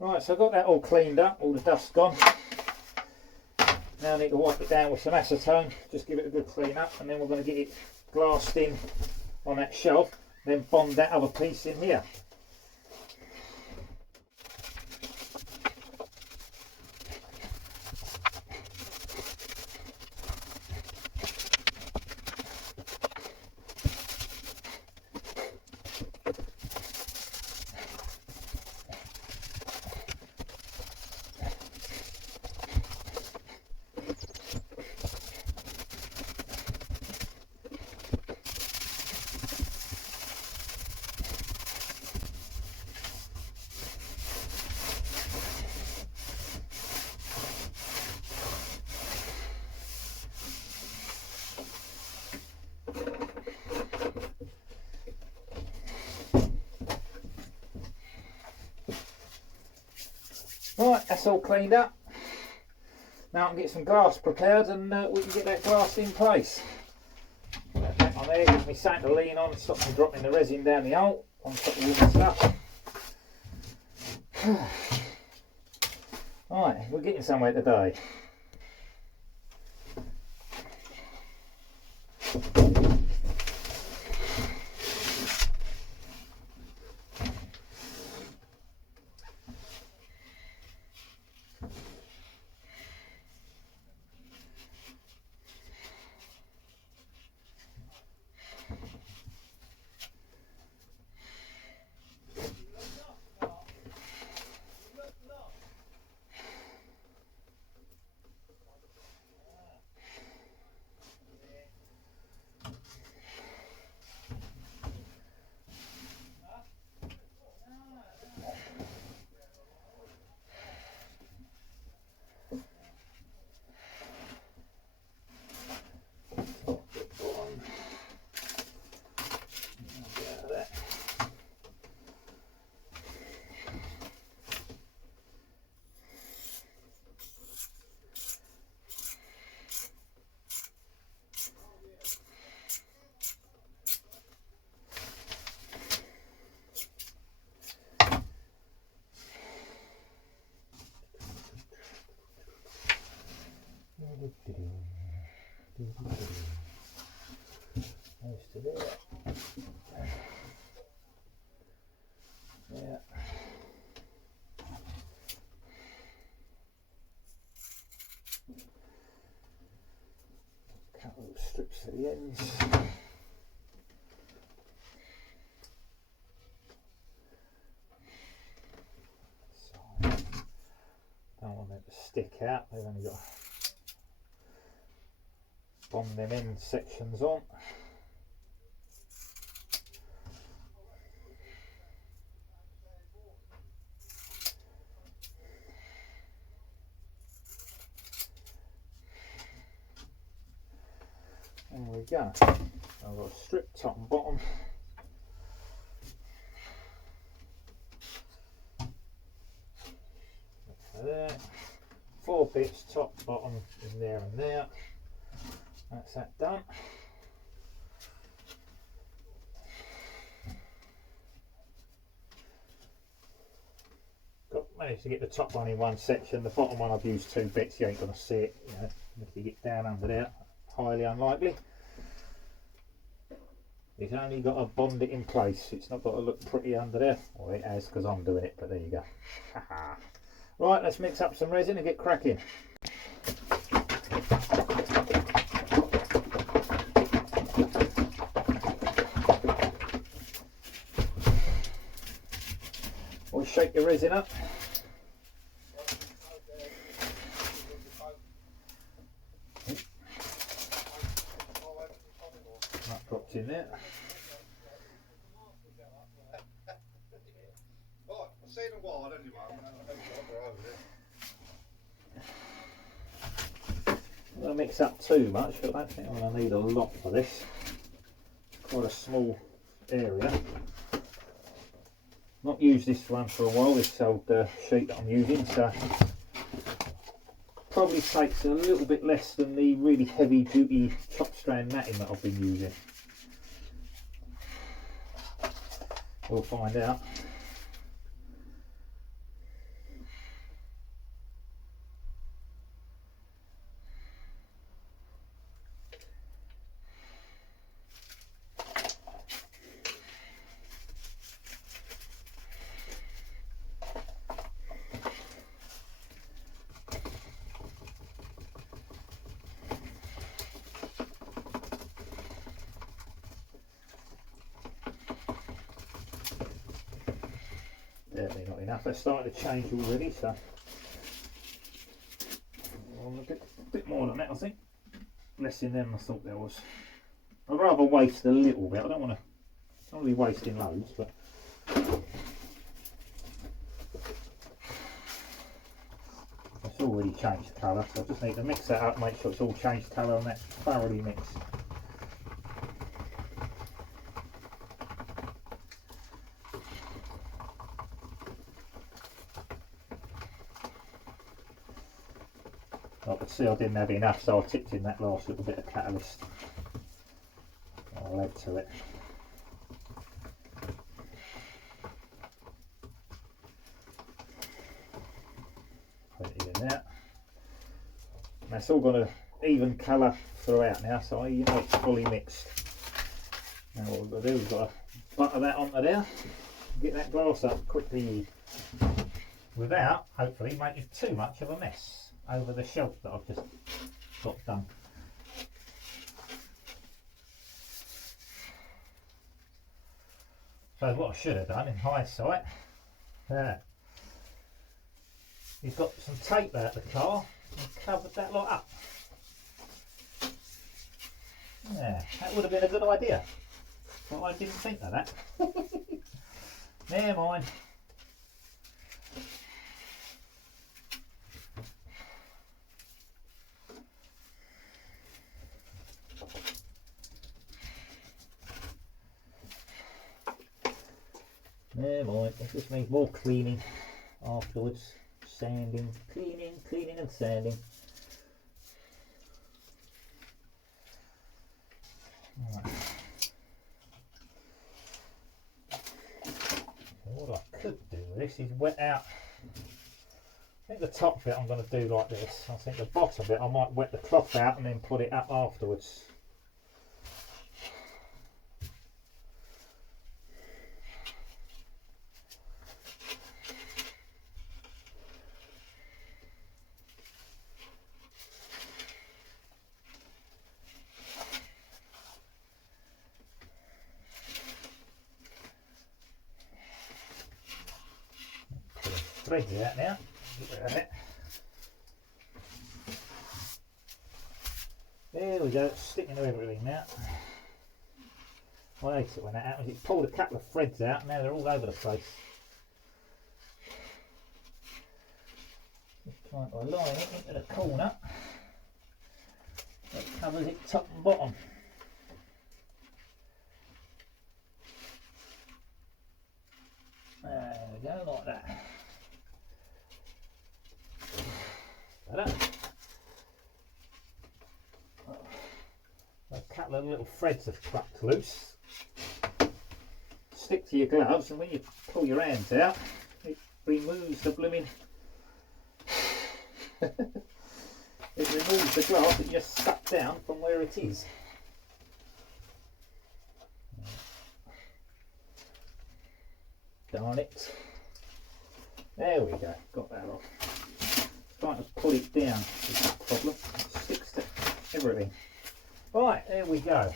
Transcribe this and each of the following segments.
Right, so I've got that all cleaned up, all the dust gone. Now I need to wipe it down with some acetone, just give it a good clean up, and then we're going to get it glassed in on that shelf, then bond that other piece in here. Right, that's all cleaned up. Now I can get some glass prepared and we can get that glass in place. Put that on there, gives me something to lean on, stop me dropping the resin down the hole on top of all the stuff. Right, we're getting somewhere today. Close to there. Yeah. Couple of strips at the ends. Don't want them to stick out, they've only got to bond them end sections on. There we go. I've got a strip top and bottom. There. 4 bits, top, bottom, in there and there. That's that done. Managed to get the top one in one section. The bottom one I've used 2 bits. You ain't gonna see it, you know, if you get down under there. Highly unlikely. It's only got to bond it in place. It's not got to look pretty under there. Well, it has because I'm doing it, but there you go. Right, let's mix up some resin and get cracking. We'll shake your resin up. That dropped in there. I'm going to mix up too much, but I don't think I'm going to need a lot for this. Quite a small area. Not used this one for a while, this old sheet that I'm using, so probably takes a little bit less than the really heavy duty chop strand matting that I've been using. We'll find out. Definitely not enough. They're starting to change already, so a bit more than that, I think. Less in them than I thought there was. I'd rather waste a little bit. I don't want to be wasting loads, but it's already changed colour, so I just need to mix that up, make sure it's all changed colour and that's thoroughly mixed. I could see I didn't have enough, so I tipped in that last little bit of catalyst. I'll add to it. Put it in there. That's all got an even colour throughout now, so you know it's fully mixed. Now what we've got to do, we've got to butter that onto there, get that glass up quickly, without hopefully making too much of a mess over the shelf that I've just got done. So what I should have done in hindsight, you've got some tape out the car and covered that lot up. Yeah, that would have been a good idea, but I didn't think of that. Never mind. Never mind, it just needs more cleaning afterwards. Sanding, cleaning and sanding. Right. What I could do with this is wet out. I think the top bit I'm going to do like this. I think the bottom bit I might wet the cloth out and then put it up afterwards. Threads out now, get rid of it. There we go, it's sticking to everything now. I hate it when that happens. It pulled a couple of threads out, now they're all over the place. Just trying to align it into the corner that covers it top and bottom. There we go, like that. A couple of little threads have plucked loose. Stick to your gloves, and when you pull your hands out, it removes the blooming. It removes the glass that you just stuck down from where it is. Darn it. There we go, got that off. Trying to pull it down is the problem. It sticks to everything. Right, there we go.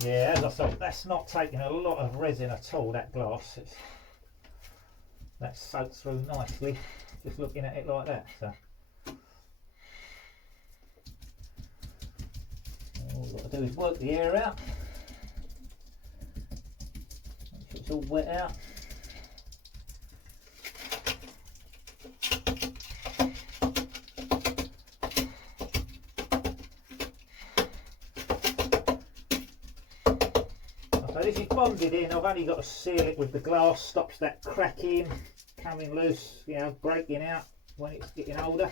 Yeah, as I thought, that's not taking a lot of resin at all, that glass. That soaks through nicely, just looking at it like that. So all we've got to do is work the air out. Make sure it's all wet out. So this is bonded in. I've only got to seal it with the glass, stops that cracking, coming loose, you know, breaking out when it's getting older.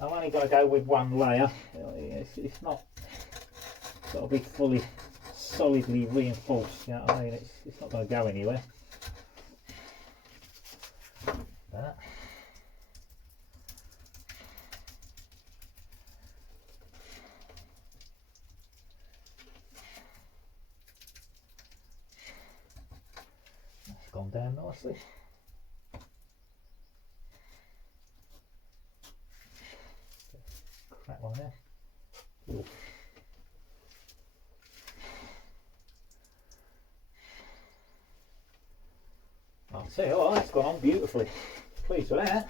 I've only got to go with one layer. It's not got to be fully solidly reinforced, you know what I mean? It's not going to go anywhere. That. That's gone down nicely. Crack one there. Oof. See, oh, that's gone on beautifully. Pleased with that.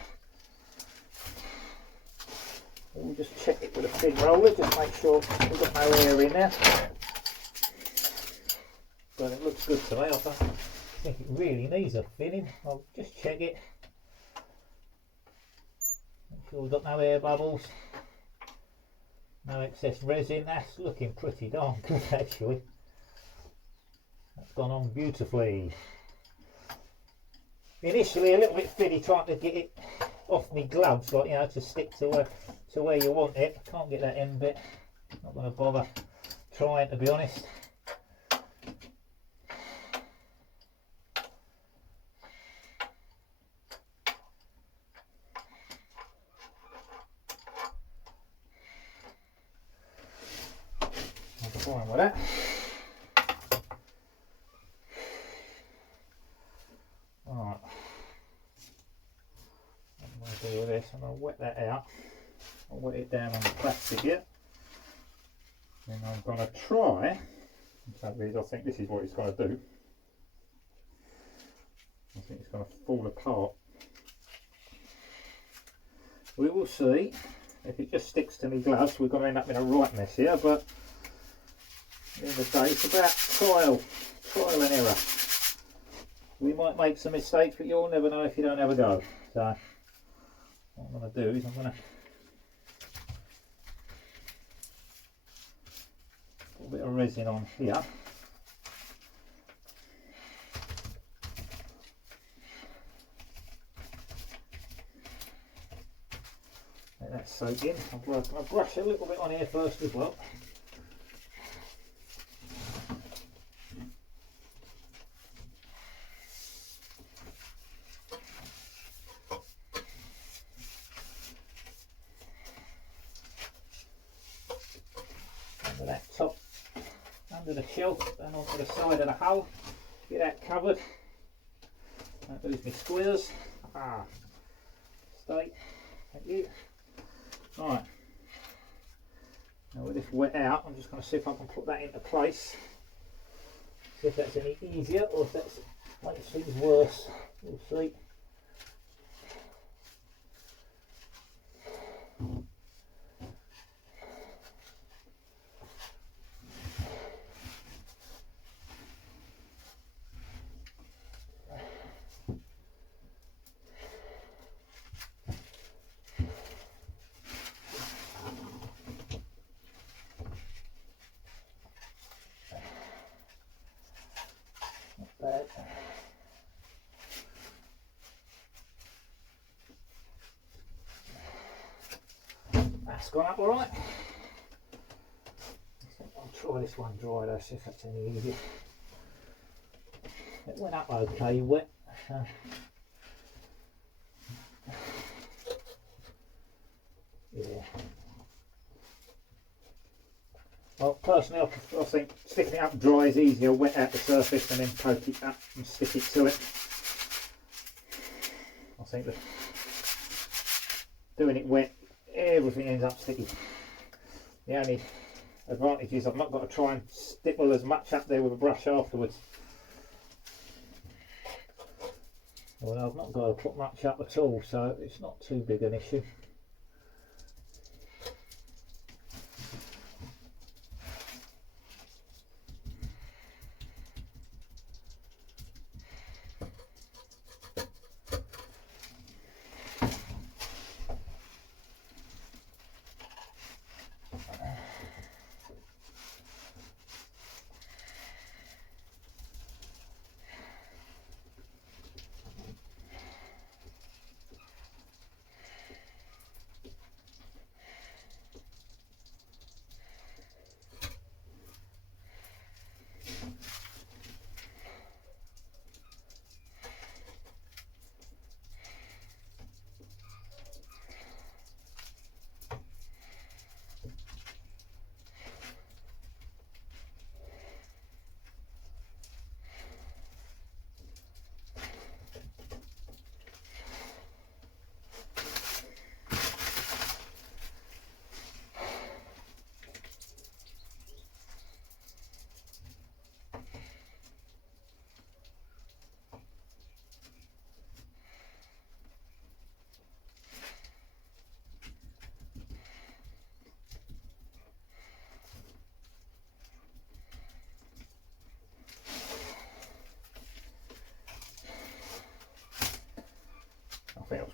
We'll just check it with a thin roller, just make sure we've got no air in there. But it looks good to me. I think it really needs a thinning. I'll just check it. Make sure we've got no air bubbles. No excess resin. That's looking pretty darn good actually. That's gone on beautifully. Initially a little bit fiddy trying to get it off my gloves, like, you know, to stick to where you want it. Can't get that end bit. Not going to bother trying, to be honest. I'm fine with that. Alright. I'm going to do with this, I'm going to wet that out. I'll wet it down on the plastic here. And I'm going to try, in fact I think this is what it's going to do. I think it's going to fall apart. We will see. If it just sticks to my gloves, we're going to end up in a right mess here, but at the end of the day, it's about trial and error. We might make some mistakes, but you'll never know if you don't have a go. So what I'm going to do is I'm going to put a bit of resin on here. Let that soak in. I'll brush a little bit on here first as well. That top, under the shelf and onto the side of the hull. Get that covered. That does my squares. Stay. Thank you. Right. Now with this wet out, I'm just going to see if I can put that into place. See if that's any easier or if that's makes things worse. We'll see. That's gone up alright. I'll try this one dry though, see if that's any easier. It went up okay wet. Yeah. Well, personally, I think sticking it up dry is easier. Wet out the surface and then poke it up and stick it to it. I think that doing it wet, everything ends up sticky. The only advantage is I've not got to try and stipple as much up there with a brush afterwards. Well, I've not got to put much up at all, so it's not too big an issue.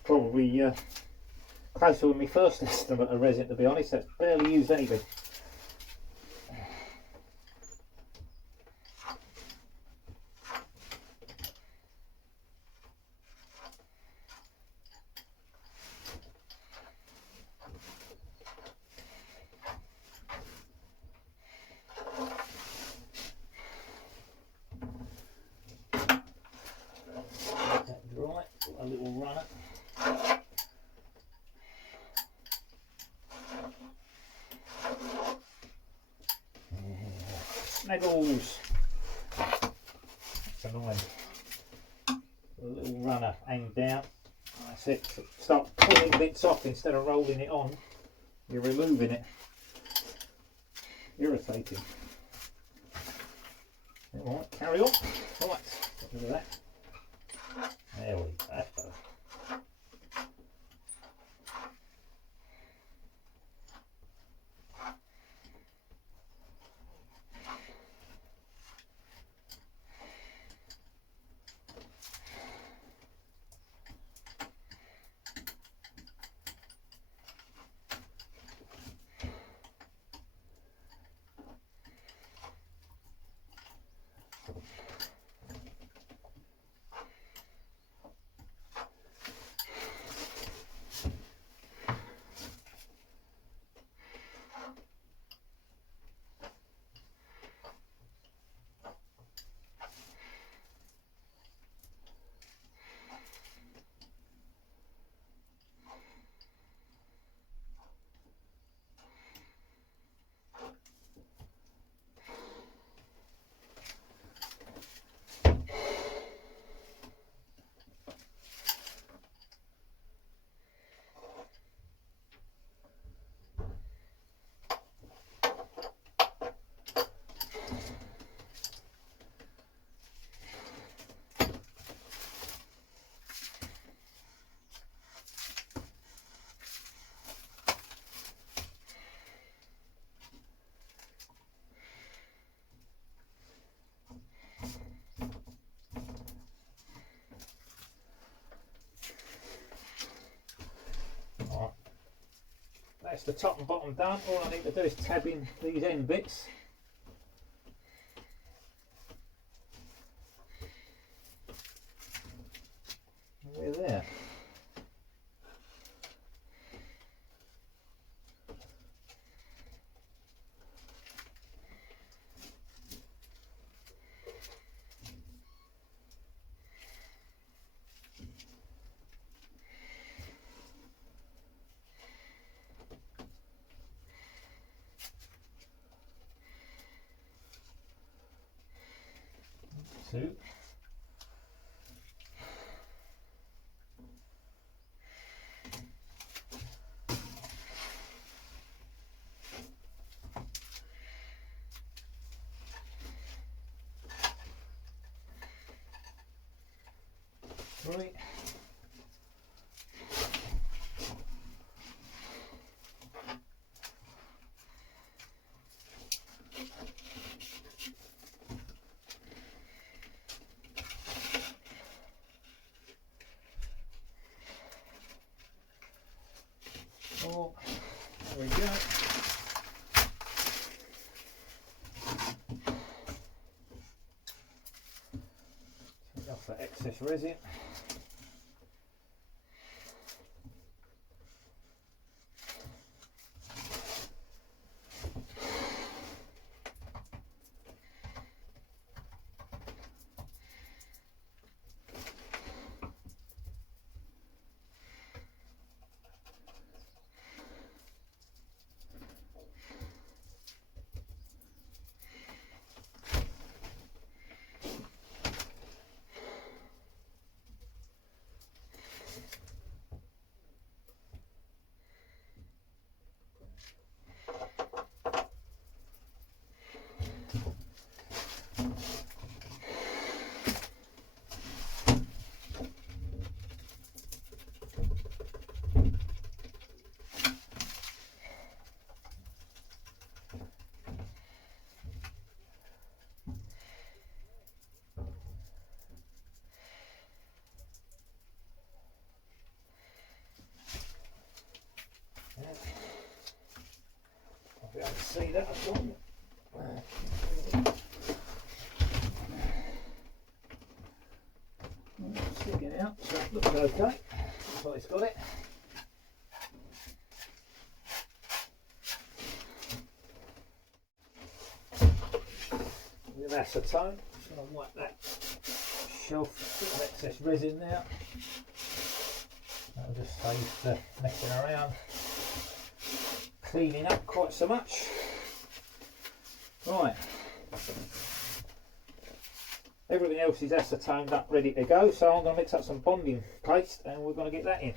probably closer with my first estimate of resin, to be honest. That's barely used anything. Right, a little runner. Snuggles. That's annoying. A little runner aimed down. That's it. Start pulling bits off instead of rolling it on. You're removing it. Irritating. Right, carry on. Right, get rid of that. There we go. That's better. That's the top and bottom done. All I need to do is tab in these end bits. We're there. Two. Three. Four. There we go. Take off that excess resin. that at all. Sticking out, so it looks okay. Looks like it's got it. With acetone, just going to wipe that shelf, bit of excess resin there. That'll just save the messing around, cleaning up quite so much. Right. Everything else is acetoned up, ready to go, so I'm going to mix up some bonding paste and we're going to get that in.